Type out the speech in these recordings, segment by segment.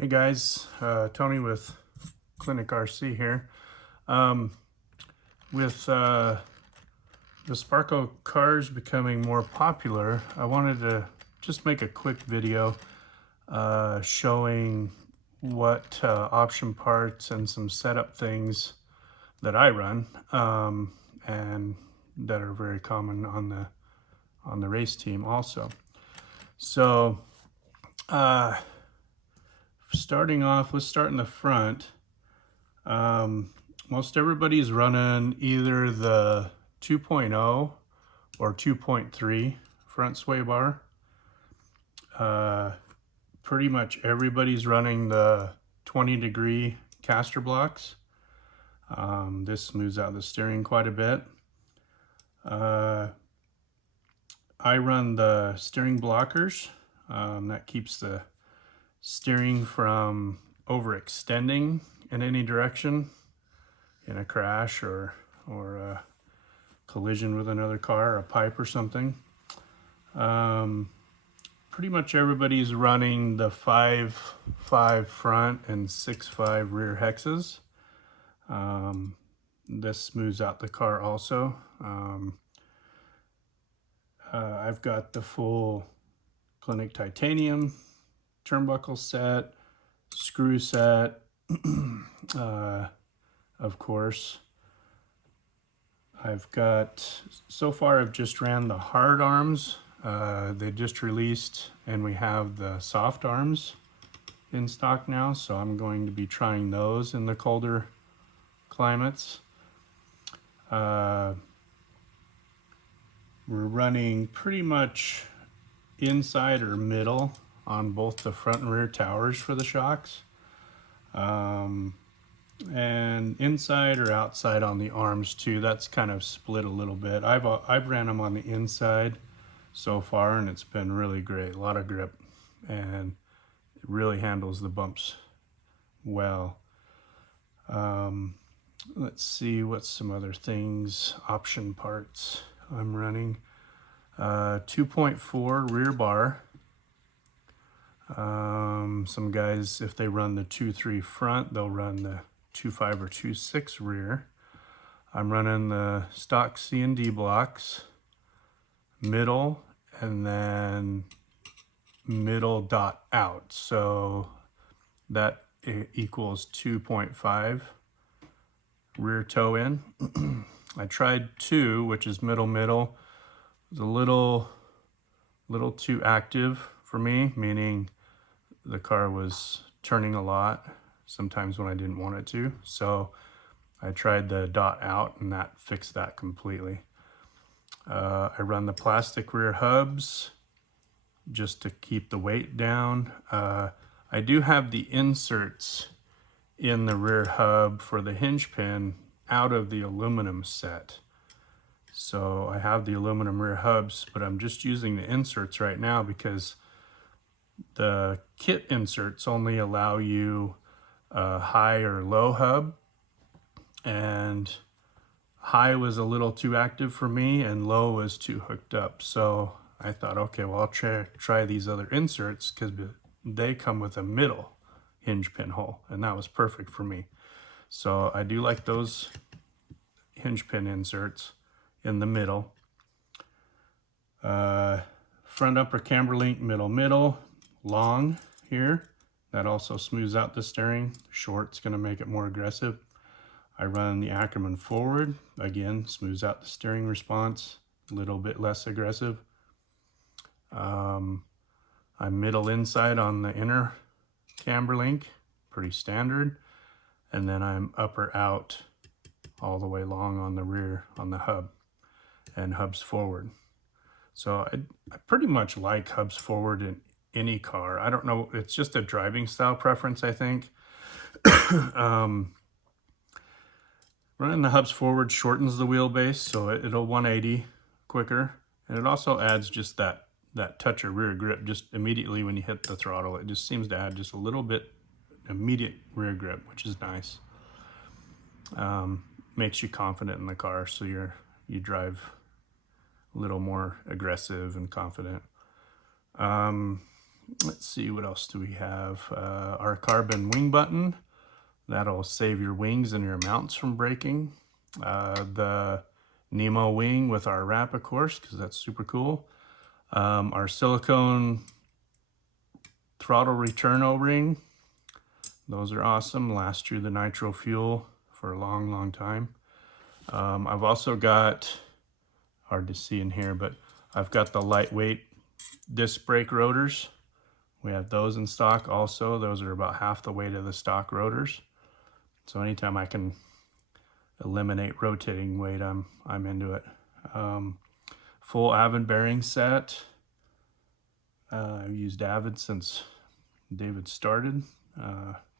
Hey guys, Tony with Klinik RC here. With the Sparko cars becoming more popular, I wanted to just make a quick video showing what option parts and some setup things that I run and that are very common on the race team also. So starting off, let's start in the front. Most everybody's running either the 2.0 or 2.3 front sway bar. Pretty much everybody's running the 20-degree caster blocks. This smooths out the steering quite a bit. I run the steering blockers. That keeps the steering from overextending in any direction in a crash or a collision with another car, a pipe or something. Pretty much everybody's running the 5.5 front and 6.5 rear hexes. This smooths out the car also. I've got the full Klinik titanium turnbuckle set, screw set, of course. I've got, so far I've just ran the hard arms. They just released and we have the soft arms in stock now, so I'm going to be trying those in the colder climates. We're running pretty much inside or middle on both the front and rear towers for the shocks. And inside or outside on the arms too. That's kind of split a little bit. I've ran them on the inside so far and it's been really great. A lot of grip and it really handles the bumps well. Let's see what's some other things, option parts I'm running. 2.4 rear bar. Some guys, if they run the 2.3 front, they'll run the 2.5 or 2.6 rear. I'm running the stock C&D blocks, middle, and then middle dot out. So that equals 2.5 rear toe in. I tried 2, which is middle. It was a little too active for me, meaning the car was turning a lot sometimes when I didn't want it to. So I tried the dot out and that fixed that completely. I run the plastic rear hubs just to keep the weight down. I do have the inserts in the rear hub for the hinge pin out of the aluminum set. So I have the aluminum rear hubs, but I'm just using the inserts right now because the kit inserts only allow you a high or low hub, and high was a little too active for me and low was too hooked up. So I thought, okay, well, I'll try these other inserts because they come with a middle hinge pin hole, and that was perfect for me. So I do like those hinge pin inserts in the middle. Front upper camber link, middle, long here. That also smooths out the steering. Short's gonna make it more aggressive. I run the Ackerman forward, again, smooths out the steering response, a little bit less aggressive. I'm middle inside on the inner camber link, pretty standard. And then I'm upper out all the way long on the rear, on the hub, and hubs forward. So I pretty much like hubs forward in any car. I don't know, it's just a driving style preference, I think. Running the hubs forward shortens the wheelbase, so it'll 180 quicker. And it also adds just that touch of rear grip just immediately when you hit the throttle. It just seems to add just a little bit immediate rear grip, which is nice. Makes you confident in the car, so you drive a little more aggressive and confident. let's see, what else do we have? Our carbon wing button. That'll save your wings and your mounts from breaking. The Nemo wing with our wrap, of course, because that's super cool. Our silicone throttle return O-ring. Those are awesome. Last through the nitro fuel for a long, long time. I've also got, hard to see in here, but I've got the lightweight disc brake rotors. We have those in stock also. Those are about half the weight of the stock rotors. So anytime I can eliminate rotating weight, I'm into it. Full Avid bearing set. I've used Avid since David started,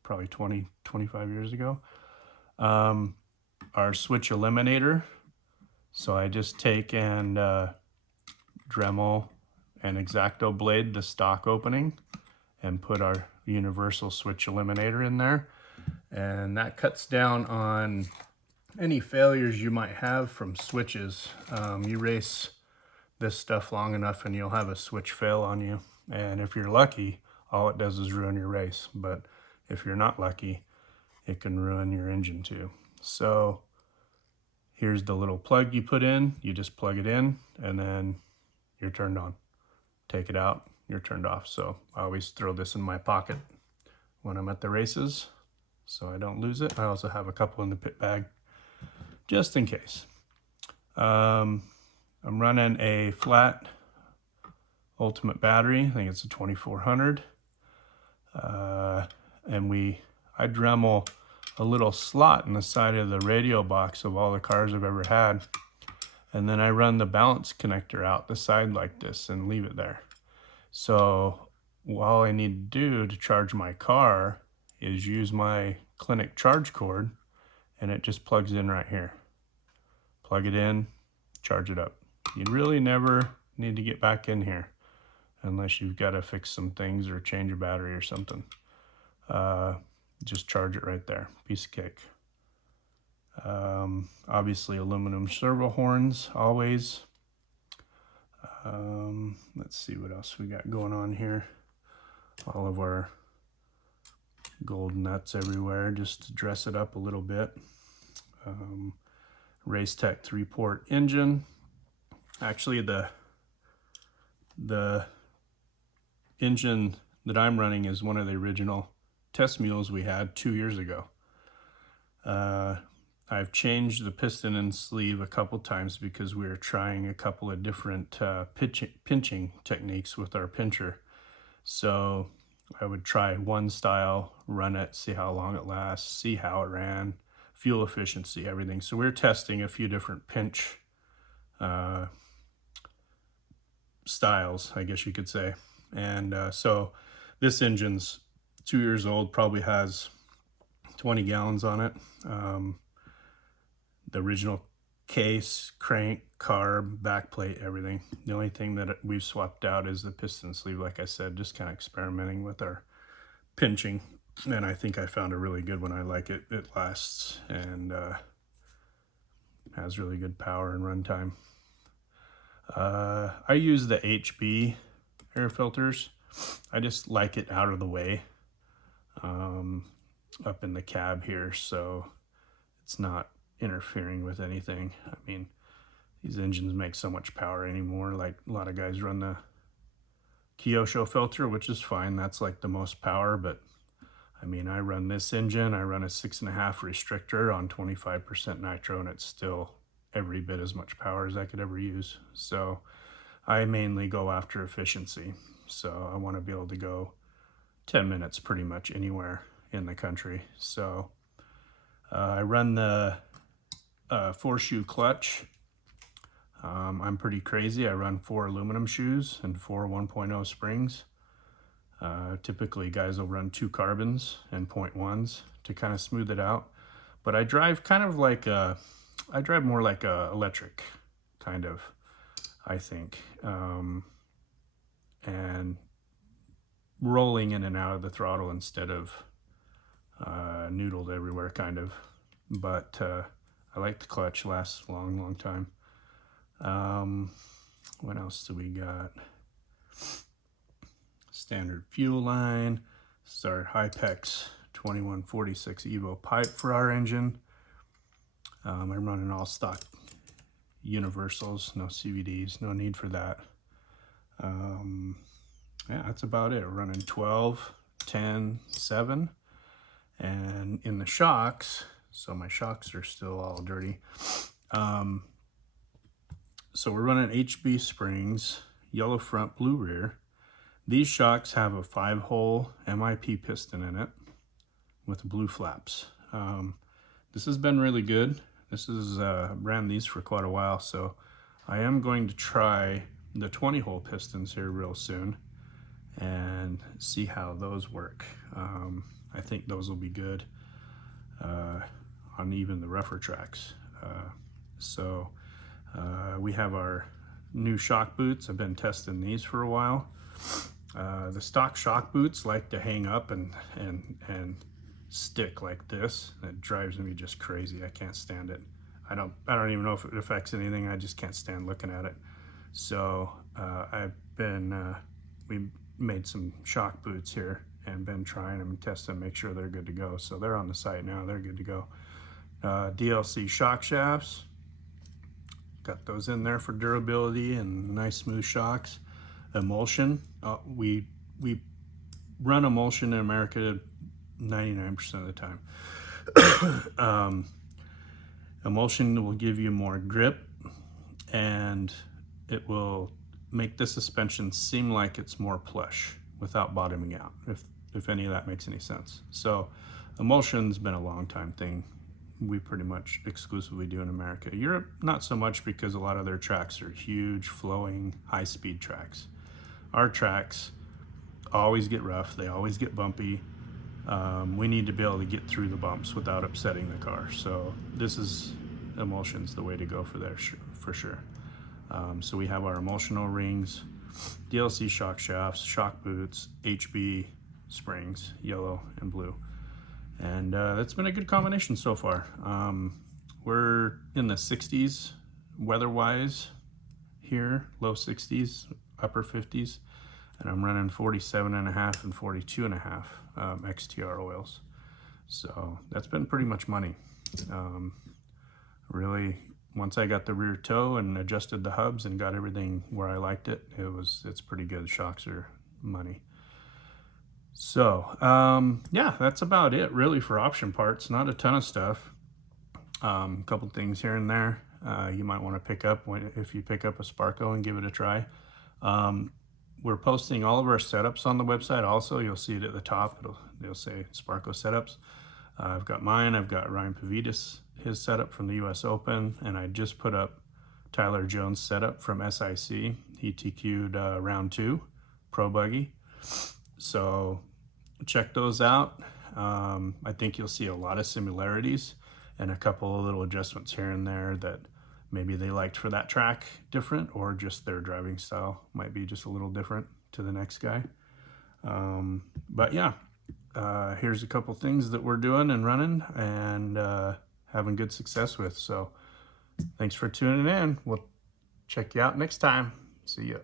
probably 25 years ago. Our switch eliminator. So I just take and Dremel and X-Acto blade the stock opening and put our universal switch eliminator in there. And that cuts down on any failures you might have from switches. You race this stuff long enough and you'll have a switch fail on you. And if you're lucky, all it does is ruin your race. But if you're not lucky, it can ruin your engine too. So here's the little plug you put in. You just plug it in and then you're turned on. Take it out, you're turned off. So I always throw this in my pocket when I'm at the races so I don't lose it. I also have a couple in the pit bag just in case. I'm running a flat ultimate battery. I think it's a 2400. And I Dremel a little slot in the side of the radio box of all the cars I've ever had. And then I run the balance connector out the side like this and leave it there. So all I need to do to charge my car is use my Klinik charge cord, and it just plugs in right here. Plug it in, charge it up. You really never need to get back in here unless you've got to fix some things or change a battery or something. Just charge it right there, piece of cake. Obviously aluminum servo horns always. Let's see what else we got going on here. All of our gold nuts everywhere just to dress it up a little bit. Racetech 3-port engine. Actually, the engine that I'm running is one of the original test mules we had 2 years ago. I've changed the piston and sleeve a couple times because we were trying a couple of different pinching techniques with our pincher. So I would try one style, run it, see how long it lasts, see how it ran, fuel efficiency, everything. So we're testing a few different pinch styles, I guess you could say. And so this engine's 2 years old, probably has 20 gallons on it. The original case, crank, carb, backplate, everything. The only thing that we've swapped out is the piston sleeve, like I said, just kind of experimenting with our pinching. And I think I found a really good one. I like it. It lasts and has really good power and runtime. I use the HB air filters. I just like it out of the way up in the cab here, so it's not interfering with anything. I mean, these engines make so much power anymore. Like a lot of guys run the Kyosho filter, which is fine. That's like the most power, but I mean, I run this engine, I run a 6.5 restrictor on 25% nitro, and it's still every bit as much power as I could ever use. So I mainly go after efficiency. So I want to be able to go 10 minutes pretty much anywhere in the country. So I run the 4-shoe clutch. I'm pretty crazy. I run 4 aluminum shoes and 4 1.0 springs. Typically guys will run 2 carbons and 0.1s to kind of smooth it out. But I drive kind of like I drive more like a electric kind of, I think. And rolling in and out of the throttle instead of noodled everywhere kind of. But I like the clutch, lasts a long, long time. What else do we got? standard fuel line. This is our Hypex 2146 Evo pipe for our engine. I'm running all stock universals, no CVDs, no need for that. Yeah, that's about it. We're running 12, 10, 7. And in the shocks, so my shocks are still all dirty. So we're running HB springs, yellow front, blue rear. These shocks have a 5-hole MIP piston in it with blue flaps. This has been really good. This is ran these for quite a while, so I am going to try the 20-hole pistons here real soon and see how those work. I think those will be good on even the rougher tracks. We have our new shock boots. I've been testing these for a while. The stock shock boots like to hang up and stick like this. It drives me just crazy. I can't stand it. I don't even know if it affects anything. I just can't stand looking at it. So we made some shock boots here and been trying them and testing them, make sure they're good to go. So they're on the site now, they're good to go. DLC shock shafts, got those in there for durability and nice smooth shocks. Emulsion, we run emulsion in America 99% of the time. Emulsion will give you more grip and it will make the suspension seem like it's more plush without bottoming out, if any of that makes any sense. So emulsion's been a long time thing. We pretty much exclusively do in America. Europe, not so much, because a lot of their tracks are huge, flowing, high-speed tracks. Our tracks always get rough. They always get bumpy. We need to be able to get through the bumps without upsetting the car. So emulsion's the way to go for sure. So we have our emulsional rings, DLC shock shafts, shock boots, HB springs, yellow and blue. And that's been a good combination so far. We're in the 60s weather-wise here, low 60s, upper 50s, and I'm running 47.5 and 42.5 XTR oils. So that's been pretty much money. Really, once I got the rear toe and adjusted the hubs and got everything where I liked it, it's pretty good. Shocks are money. So yeah, that's about it really for option parts. Not a ton of stuff. A couple things here and there you might want to pick up if you pick up a Sparko and give it a try. We're posting all of our setups on the website also. You'll see it at the top. It'll say Sparko setups. I've got mine. I've got Ryan Pavidis, his setup from the US Open, and I just put up Tyler Jones' setup from SIC. He TQ'd round 2 Pro Buggy. So check those out. I think you'll see a lot of similarities and a couple of little adjustments here and there that maybe they liked for that track different, or just their driving style might be just a little different to the next guy. But yeah, here's a couple things that we're doing and running and having good success with. So thanks for tuning in. We'll check you out next time. See ya.